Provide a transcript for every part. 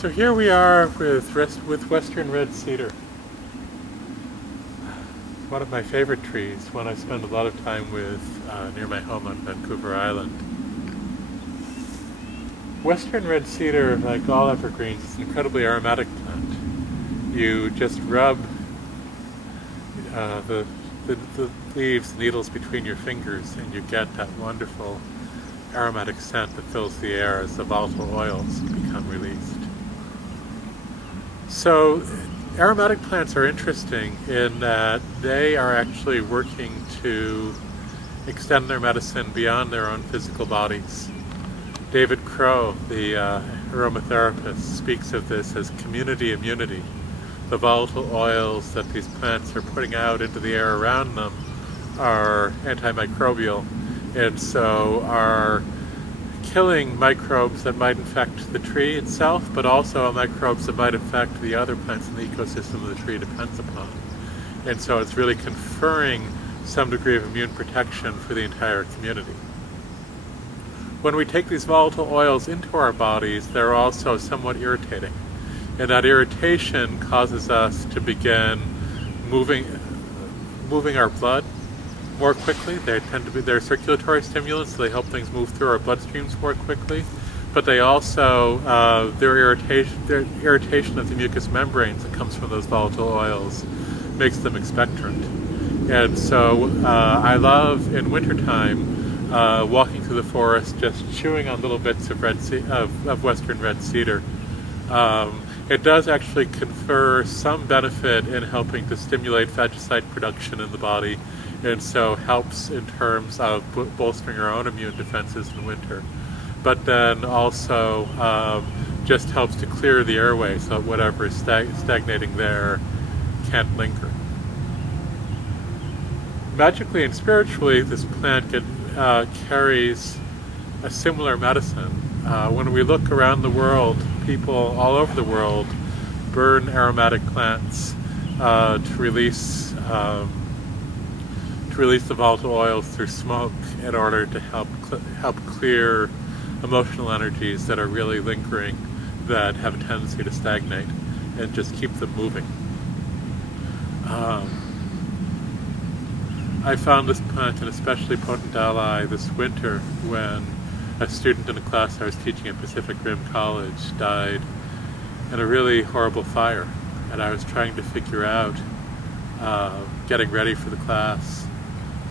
So here we are with western red cedar. One of my favorite trees, one I spend a lot of time with near my home on Vancouver Island. Western red cedar, like all evergreens, is an incredibly aromatic plant. You just rub the leaves, needles between your fingers, and you get that wonderful aromatic scent that fills the air as the volatile oils become released. So aromatic plants are interesting in that they are actually working to extend their medicine beyond their own physical bodies. David Crow, the aromatherapist, speaks of this as community immunity. The volatile oils that these plants are putting out into the air around them are antimicrobial, and so are killing microbes that might infect the tree itself, but also microbes that might infect the other plants in the ecosystem the tree depends upon. And so it's really conferring some degree of immune protection for the entire community. When we take these volatile oils into our bodies, they're also somewhat irritating. And that irritation causes us to begin moving our blood more quickly. They're circulatory stimulants, so they help things move through our bloodstreams more quickly. But they also, their irritation of the mucous membranes that comes from those volatile oils makes them expectorant. And so I love in wintertime walking through the forest, just chewing on little bits of western red cedar. It does actually confer some benefit in helping to stimulate phagocyte production in the body, and so helps in terms of bolstering our own immune defenses in winter. But then also just helps to clear the airway so that whatever is stagnating there can't linger. Magically and spiritually, this plant carries a similar medicine. When we look around the world, people all over the world burn aromatic plants to release the volatile oils through smoke in order to help clear emotional energies that are really lingering, that have a tendency to stagnate, and just keep them moving. I found this plant an especially potent ally this winter when a student in a class I was teaching at Pacific Rim College died in a really horrible fire, and I was trying to figure out, getting ready for the class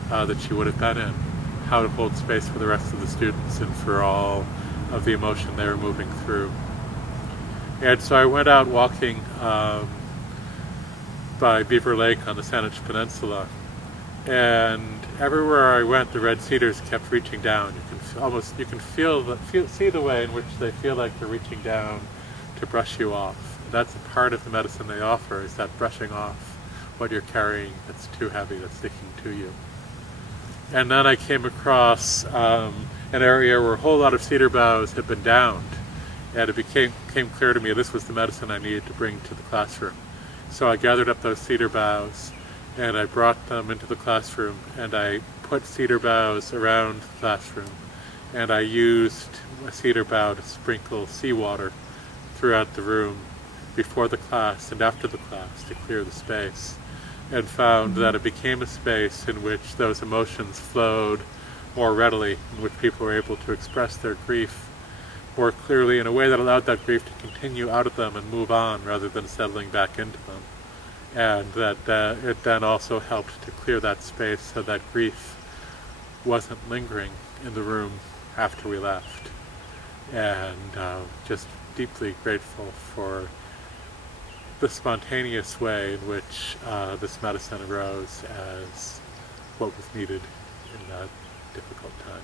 that she would have been in, how to hold space for the rest of the students and for all of the emotion they were moving through. And so I went out walking by Beaver Lake on the Saanich Peninsula, and everywhere I went, the red cedars kept reaching down. You can see the way in which they feel like they're reaching down to brush you off. That's a part of the medicine they offer, is that brushing off what you're carrying that's too heavy, that's sticking to you. And then I came across an area where a whole lot of cedar boughs had been downed, and it became clear to me this was the medicine I needed to bring to the classroom. So I gathered up those cedar boughs, and I brought them into the classroom, and I put cedar boughs around the classroom, and I used a cedar bough to sprinkle seawater throughout the room before the class and after the class to clear the space, and found that it became a space in which those emotions flowed more readily, in which people were able to express their grief more clearly in a way that allowed that grief to continue out of them and move on rather than settling back into them. And that it then also helped to clear that space so that grief wasn't lingering in the room after we left. And just deeply grateful for the spontaneous way in which this medicine arose as what was needed in that difficult time.